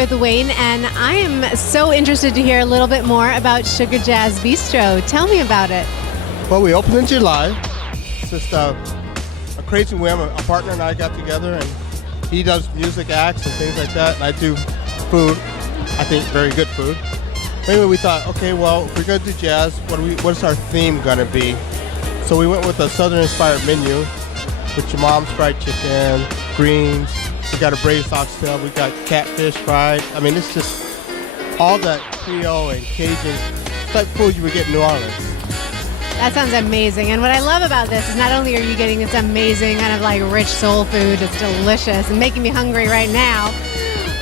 with Wayne, and I am so interested to hear a little bit more about Shuga Jazz Bistro. Tell me about it. Well, we opened in July. It's just a crazy whim. A partner and I got together, and he does music acts and things like that, and I do food. I think very good food. Anyway, we thought, okay, well, if we're going to do jazz, what's our theme going to be? So we went with a Southern-inspired menu with your mom's fried chicken, greens. We got a braised oxtail. We got catfish fried. I mean, it's just all that Creole and Cajun type food you would get in New Orleans. That sounds amazing. And what I love about this is not only are you getting this amazing kind of like rich soul food, it's delicious and making me hungry right now,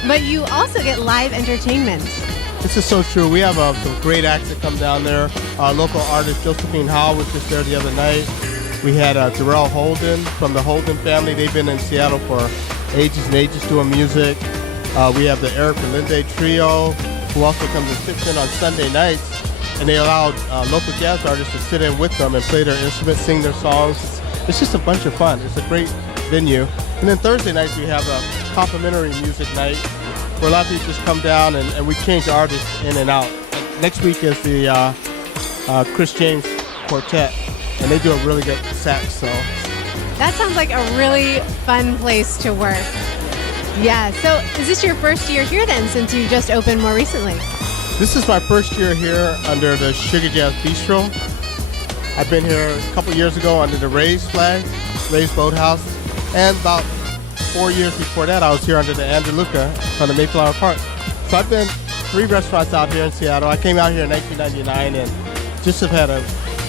but you also get live entertainment. This is so true. We have some great acts that come down there. Local artist Josephine Howell was just there the other night. We had Darrell Holden from the Holden family. They've been in Seattle for ages and ages doing music. We have the Eric Belinde Trio, who also comes and sits in on Sunday nights. And they allowed local jazz artists to sit in with them and play their instruments, sing their songs. It's just a bunch of fun. It's a great venue. And then Thursday nights we have a complimentary music night where a lot of people just come down and we change artists in and out. Next week is the Chris James Quartet, and they do a really good sax. So that sounds like a really fun place to work. Yeah, so is this your first year here then, since you just opened more recently? This is my first year here under the Shuga Jazz Bistro. I've been here a couple years ago under the Rays flag, Rays Boathouse, and about 4 years before that I was here under the Andaluca on the Mayflower Park. So I've been 3 restaurants out here in Seattle. I came out here in 1999 and just have had a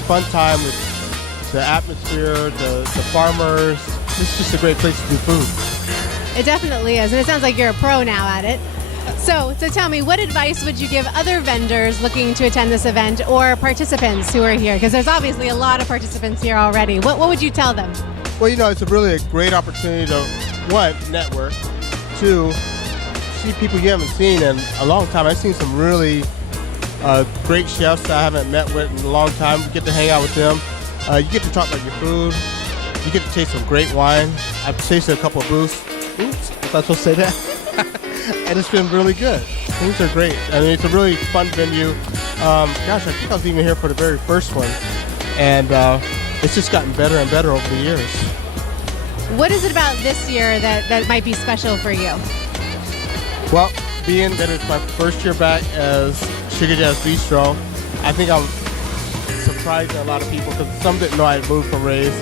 fun time with the atmosphere, the farmers. It's just a great place to do food. It definitely is, and it sounds like you're a pro now at it. So tell me, what advice would you give other vendors looking to attend this event or participants who are here? Because there's obviously a lot of participants here already. What would you tell them? Well, it's really a great opportunity to, 1, network, 2, see people you haven't seen in a long time. I've seen some really great chefs that I haven't met with in a long time. You get to hang out with them. You get to talk about your food. You get to taste some great wine. I've tasted a couple of booths. Oops, I thought I was supposed to say that. And it's been really good. Things are great. I mean, it's a really fun venue. Gosh, I think I was even here for the very first one. And it's just gotten better and better over the years. What is it about this year that might be special for you? Well, being that it's my first year back as Shuga Jazz Bistro, I think I'm surprised a lot of people because some didn't know I had moved from Rays.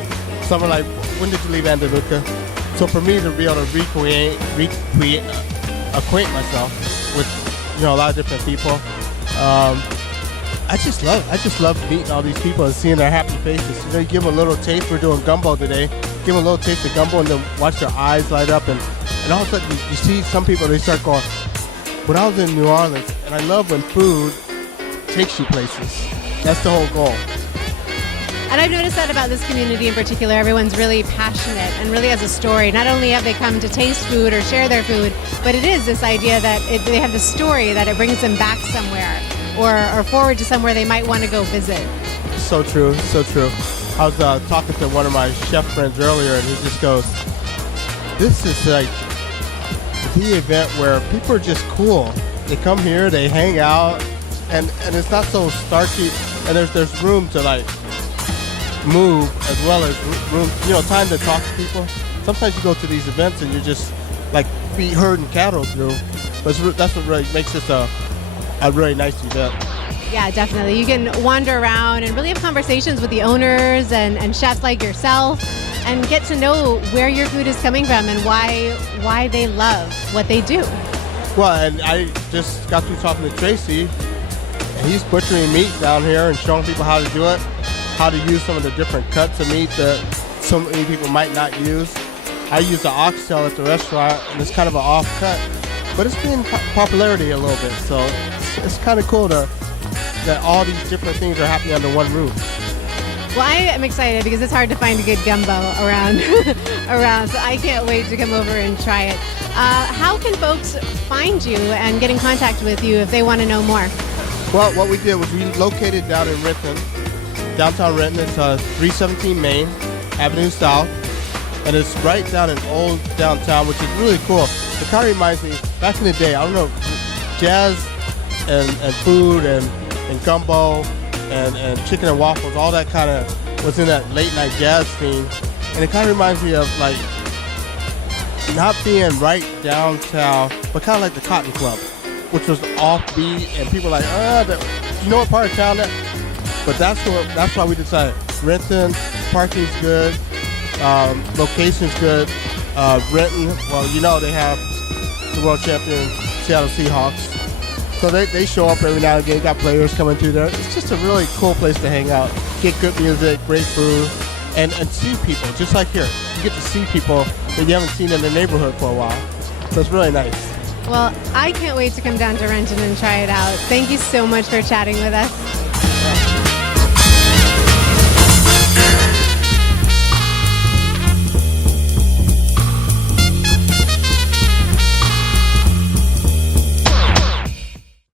Some are like, when did you leave Andaluca? So for me to be able to acquaint myself with a lot of different people, I just love meeting all these people and seeing their happy faces. You give them a little taste. We're doing gumbo today. Give them a little taste of gumbo and then watch their eyes light up, and all of a sudden you see some people, they start going, when I was in New Orleans, and I love when food takes you places. That's the whole goal. And I've noticed that about this community in particular. Everyone's really passionate and really has a story. Not only have they come to taste food or share their food, but it is this idea that they have the story that it brings them back somewhere or forward to somewhere they might want to go visit. So true, so true. I was talking to one of my chef friends earlier, and he just goes, this is like the event where people are just cool. They come here, they hang out, and it's not so starchy, and there's room to like move as well as room, time to talk to people. Sometimes you go to these events and you're just like be herding cattle through, but that's what really makes this a really nice event. Yeah, definitely. You can wander around and really have conversations with the owners and chefs like yourself and get to know where your food is coming from and why they love what they do. Well, and I just got through talking to Tracy, and he's butchering meat down here and showing people how to do it, how to use some of the different cuts of meat that so many people might not use. I use the oxtail at the restaurant, and it's kind of an off cut, but it's gained popularity a little bit, so it's kind of cool that all these different things are happening under one roof. Well, I am excited because it's hard to find a good gumbo around, so I can't wait to come over and try it. How can folks find you and get in contact with you if they want to know more? Well, what we did was we located down in Renton, downtown Renton. It's 317 Main Avenue South, and it's right down in old downtown, which is really cool. it kind of reminds me, back in the day, I don't know, jazz and food and gumbo and chicken and waffles, all that kind of was in that late night jazz scene. And it kind of reminds me of like not being right downtown, but kind of like the Cotton Club, which was offbeat, and people were like, you know what part of town that? But that's why we decided Renton, parking's good, location's good. Renton, well, you know they have the world champion Seattle Seahawks, so they show up every now and again. Got players coming through there. It's just a really cool place to hang out, get good music, great food, and see people. Just like here, you get to see people that you haven't seen in the neighborhood for a while. So it's really nice. Well, I can't wait to come down to Renton and try it out. Thank you so much for chatting with us.